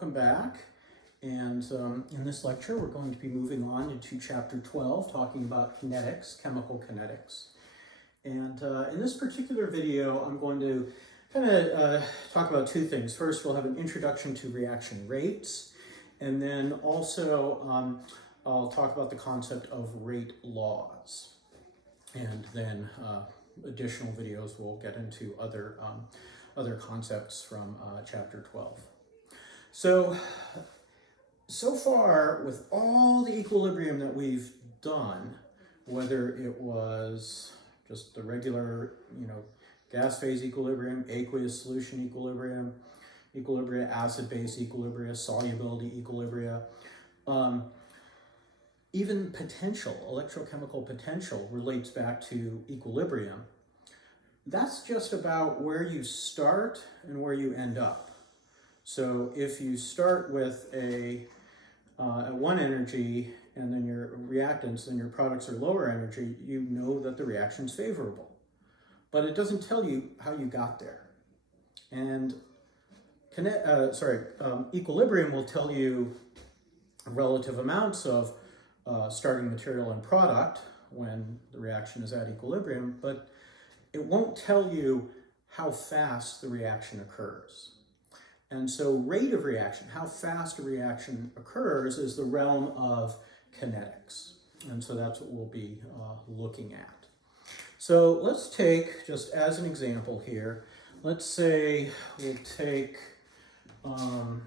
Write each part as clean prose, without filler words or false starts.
welcome back. And in this lecture, we're going to be moving on into Chapter 12, talking about kinetics, chemical kinetics. And in this particular video, I'm going to kind of talk about two things. First, we'll have an introduction to reaction rates, and then also I'll talk about the concept of rate laws. And then additional videos will get into other concepts from Chapter 12. So far, with all the equilibrium that we've done, whether it was just the regular, gas phase equilibrium, aqueous solution equilibrium, equilibria, acid-base equilibria, solubility equilibria, even potential, electrochemical potential relates back to equilibrium. That's just about where you start and where you end up. So if you start with at one energy and then your reactants and your products are lower energy, you know that the reaction's favorable. But it doesn't tell you how you got there. And equilibrium will tell you relative amounts of starting material and product when the reaction is at equilibrium, but it won't tell you how fast the reaction occurs. And so rate of reaction, how fast a reaction occurs, is the realm of kinetics. And so that's what we'll be looking at. So let's take, just as an example here, let's say we'll take the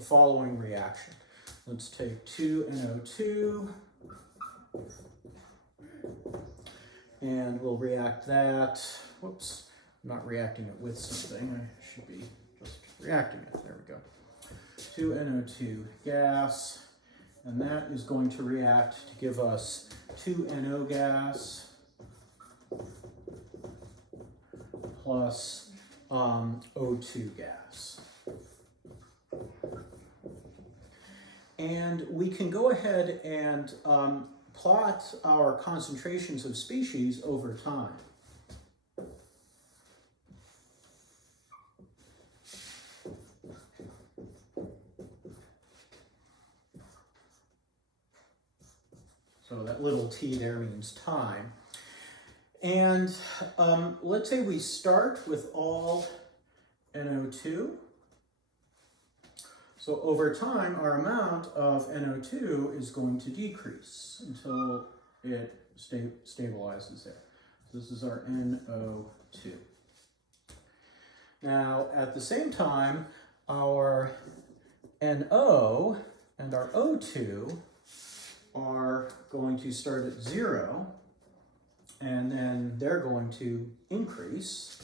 following reaction. Let's take 2NO2, and we'll react that, whoops, I'm not reacting it with something, I should be just reacting it, there we go. 2NO2 gas, and that is going to react to give us 2NO gas plus O2 gas. And we can go ahead and plot our concentrations of species over time. So that little t there means time. And let's say we start with all NO2. So over time, our amount of NO2 is going to decrease until it stabilizes there. So this is our NO2. Now, at the same time, our NO and our O2 are going to start at 0, and then they're going to increase.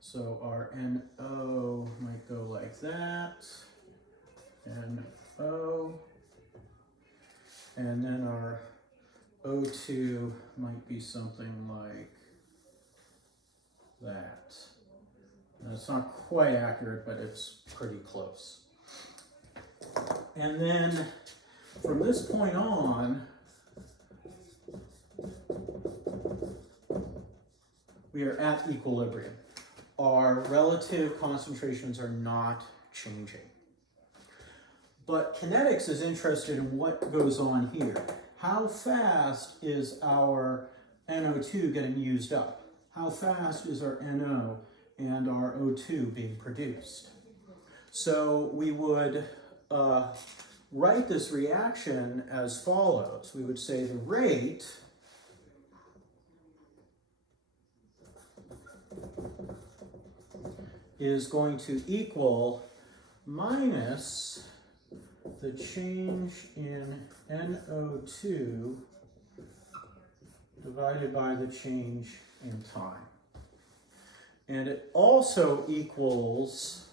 So our NO might go like that, NO, and then our O2 might be something like that. Now, it's not quite accurate, but it's pretty close. And then from this point on, we are at equilibrium. Our relative concentrations are not changing. But kinetics is interested in what goes on here. How fast is our NO2 getting used up? How fast is our NO and our O2 being produced? So we would write this reaction as follows. We would say the rate is going to equal minus the change in NO2 divided by the change in time. And it also equals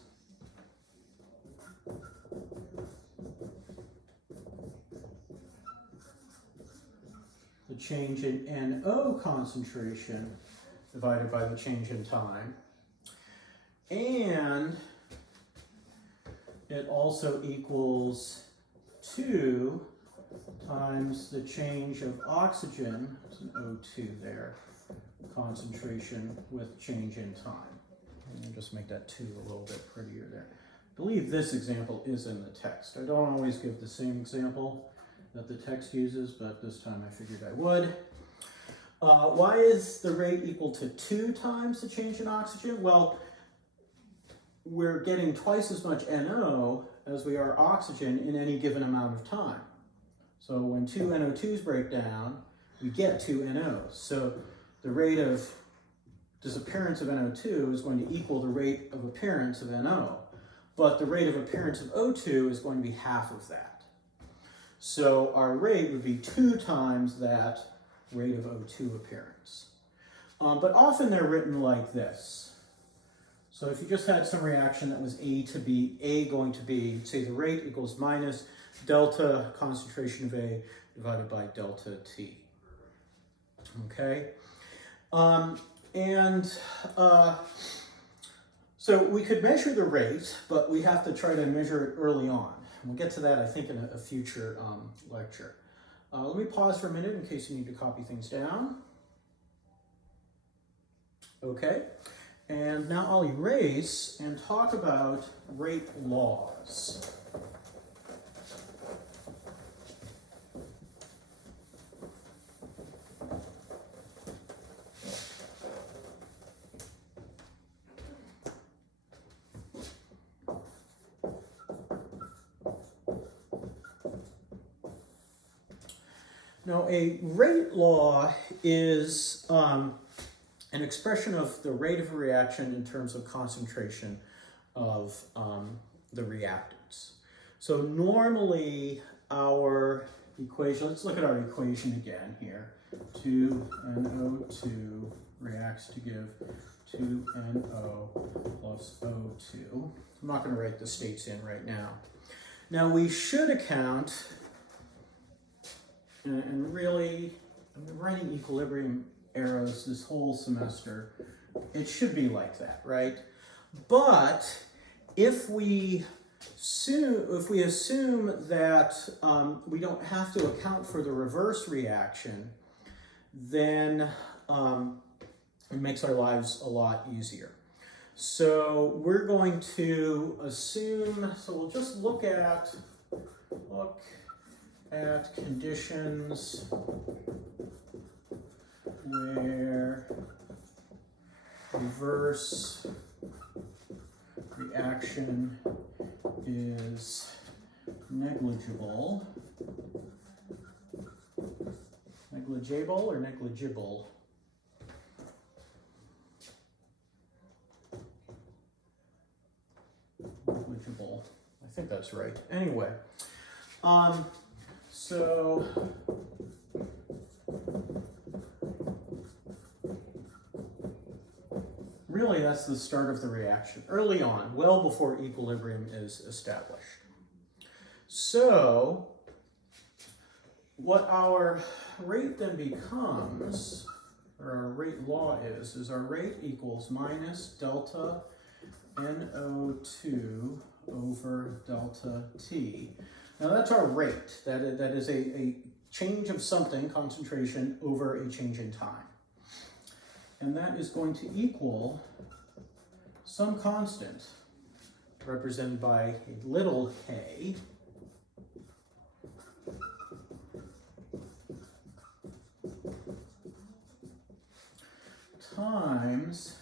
the change in NO concentration divided by the change in time. And it also equals 2 times the change of oxygen, there's an O2 there, concentration with change in time. And just make that 2 a little bit prettier there. believe this example is in the text. I don't always give the same example that the text uses, but this time I figured I would. Why is the rate equal to 2 times the change in oxygen? Well, we're getting twice as much NO as we are oxygen in any given amount of time. So when 2 NO2s break down, we get 2 NOs. So the rate of disappearance of NO2 is going to equal the rate of appearance of NO. But the rate of appearance of O2 is going to be half of that. So our rate would be 2 times that rate of O2 appearance. But often they're written like this. So if you just had some reaction that was A to B, A going to B, say the rate equals minus delta concentration of A divided by delta T. Okay? So we could measure the rate, but we have to try to measure it early on. And we'll get to that, I think, in a future lecture. Let me pause for a minute in case you need to copy things down. Okay, and now I'll erase and talk about rate laws. Now, a rate law is an expression of the rate of a reaction in terms of concentration of the reactants. So normally our equation, let's look at our equation again here. 2NO2 reacts to give 2NO plus O2. I'm not going to write the states in right now. Now we should account, and really, I've been writing equilibrium arrows this whole semester. It should be like that, right? But if we assume that we don't have to account for the reverse reaction, then it makes our lives a lot easier. So we're going to assume, so we'll just look at conditions where reverse reaction is negligible. Negligible or negligible? Negligible. I think that's right. Anyway, so really that's the start of the reaction, early on, well before equilibrium is established. So what our rate then becomes, or our rate law is our rate equals minus delta NO2 over delta T. Now that's our rate. That is a change of something, concentration, over a change in time. And that is going to equal some constant represented by a little k times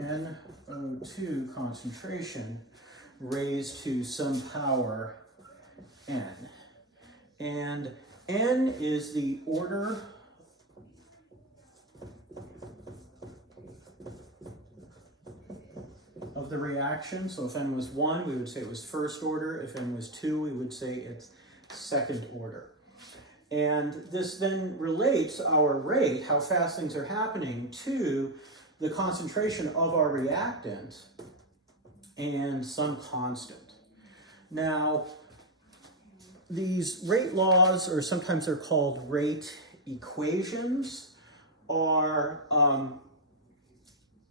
NO2 concentration raised to some power n. And n is the order of the reaction. So if n was 1, we would say it was first order. If n was 2, we would say it's second order. And this then relates our rate, how fast things are happening, to the concentration of our reactant and some constant. Now, these rate laws, or sometimes they're called rate equations, are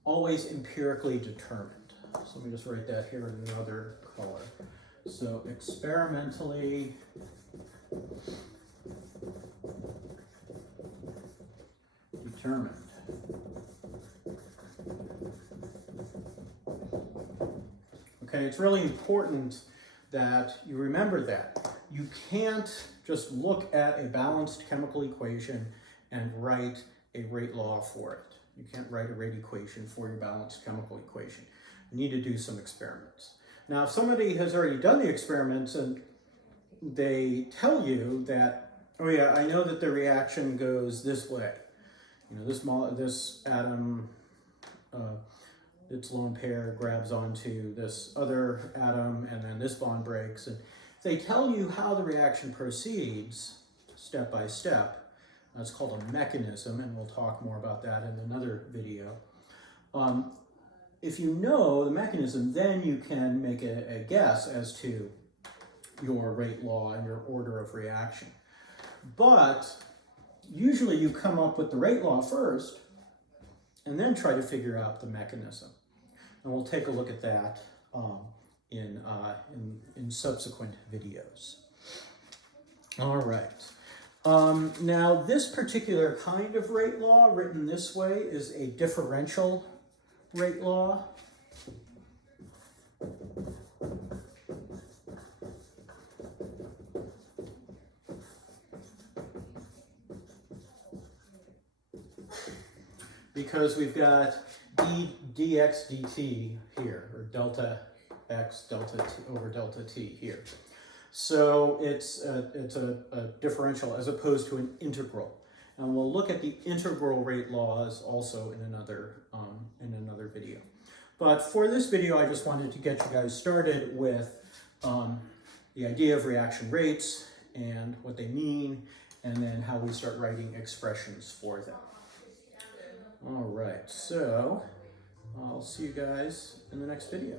always empirically determined. So let me just write that here in another color. So experimentally determined. Okay, Okay, it's really important that you remember that. You can't just look at a balanced chemical equation and write a rate law for it. You can't write a rate equation for your balanced chemical equation. You need to do some experiments. Now, if somebody has already done the experiments and they tell you that, oh yeah, I know that the reaction goes this way. You know, this atom, its lone pair grabs onto this other atom, and then this bond breaks. And if they tell you how the reaction proceeds, step by step, that's called a mechanism, and we'll talk more about that in another video. If you know the mechanism, then you can make a guess as to your rate law and your order of reaction. But usually you come up with the rate law first, and then try to figure out the mechanism. And we'll take a look at that in subsequent videos. All right. Now, this particular kind of rate law, written this way, is a differential rate law. Because we've got dx dt here, or delta x delta t over delta t here. So it's a differential as opposed to an integral. And we'll look at the integral rate laws also in another video. But for this video, I just wanted to get you guys started with the idea of reaction rates and what they mean, and then how we start writing expressions for them. All right, so I'll see you guys in the next video.